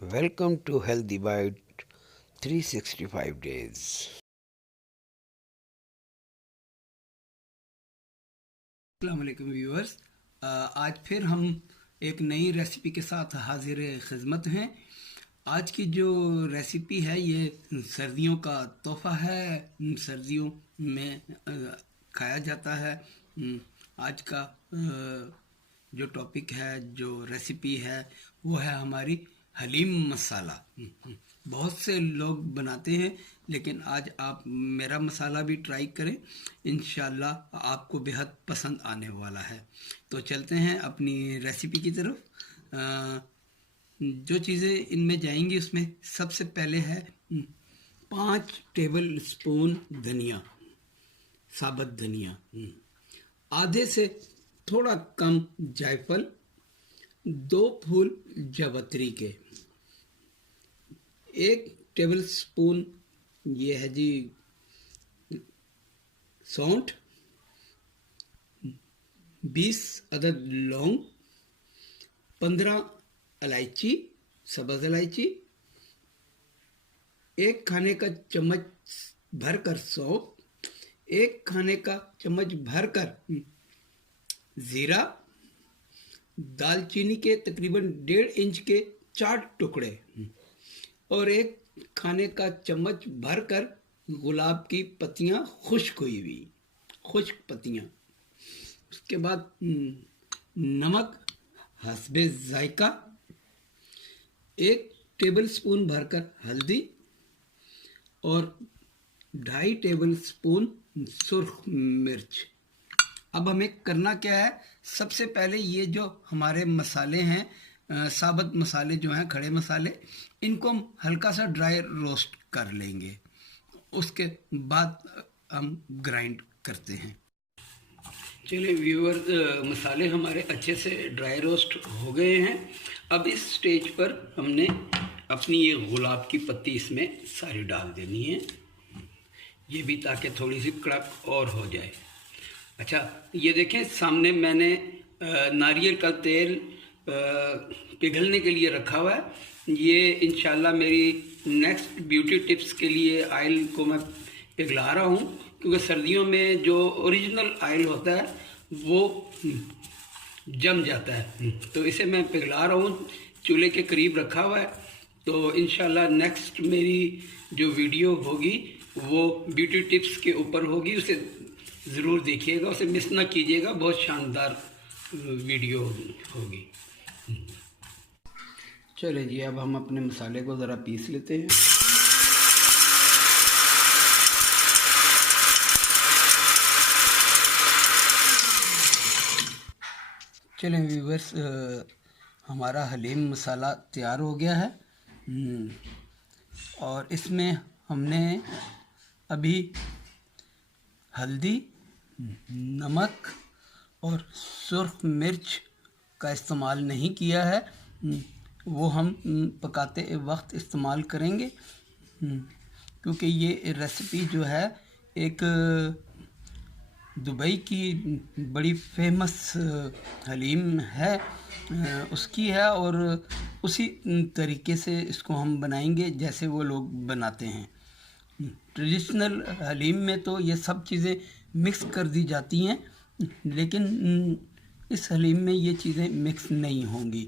Welcome to Healthy Bite 365 days. अस्सलाम वालेकुम viewers. आज फिर हम एक नई रेसिपी के साथ हाजिर खिदमत हैं। आज की जो रेसिपी है ये सर्दियों का तोहफ़ा है, सर्दियों में खाया जाता है। आज का जो टॉपिक है, जो रेसिपी है, वो है हमारी हलीम मसाला। बहुत से लोग बनाते हैं, लेकिन आज आप मेरा मसाला भी ट्राई करें, इंशाल्लाह आपको बेहद पसंद आने वाला है। तो चलते हैं अपनी रेसिपी की तरफ। जो चीज़ें इनमें जाएंगी उसमें सबसे पहले है 5 टेबल स्पून धनिया, साबुत धनिया, आधे से थोड़ा कम जायफल, 2 फूल जावित्री के, 1 टेबल स्पून ये है जी सौंठ, 20 अदद लौंग, 15 इलायची, सब्ज़ इलायची, 1 खाने का चम्मच भरकर सौंफ, 1 खाने का चम्मच भरकर ज़ीरा, दालचीनी के तकरीबन 1.5 इंच के 4 टुकड़े और 1 खाने का चम्मच भरकर गुलाब की पत्तियां, खुश्क हुई हुई खुश्क पत्तियां। उसके बाद नमक हस्बे जायका, 1 टेबल स्पून भरकर हल्दी और 2.5 टेबल स्पून सुर्ख मिर्च। अब हमें करना क्या है, सबसे पहले ये जो हमारे मसाले हैं, साबुत मसाले जो हैं, खड़े मसाले, इनको हम हल्का सा ड्राई रोस्ट कर लेंगे। उसके बाद हम ग्राइंड करते हैं। चलिए व्यूअर, मसाले हमारे अच्छे से ड्राई रोस्ट हो गए हैं। अब इस स्टेज पर हमने अपनी ये गुलाब की पत्ती इसमें सारी डाल देनी है, ये भी ताकि थोड़ी सी कड़क और हो जाए। अच्छा, ये देखें सामने मैंने नारियल का तेल पिघलने के लिए रखा हुआ है। ये इंशाल्लाह मेरी नेक्स्ट ब्यूटी टिप्स के लिए ऑयल को मैं पिघला रहा हूँ, क्योंकि सर्दियों में जो ओरिजिनल ऑयल होता है वो जम जाता है, तो इसे मैं पिघला रहा हूँ, चूल्हे के करीब रखा हुआ है। तो इंशाल्लाह नेक्स्ट मेरी जो वीडियो होगी वो ब्यूटी टिप्स के ऊपर होगी, उसे ज़रूर देखिएगा, उसे मिस ना कीजिएगा, बहुत शानदार वीडियो होगी। चलिए जी, अब हम अपने मसाले को ज़रा पीस लेते हैं। चलें व्यूअर्स, हमारा हलीम मसाला तैयार हो गया है। और इसमें हमने अभी हल्दी, नमक और सुर्ख मिर्च का इस्तेमाल नहीं किया है, वो हम पकाते वक्त इस्तेमाल करेंगे, क्योंकि ये रेसिपी जो है एक दुबई की बड़ी फेमस हलीम है, उसकी है, और उसी तरीके से इसको हम बनाएंगे जैसे वो लोग बनाते हैं। ट्रेडिशनल हलीम में तो ये सब चीज़ें मिक्स कर दी जाती हैं, लेकिन इस हलीम में ये चीज़ें मिक्स नहीं होंगी।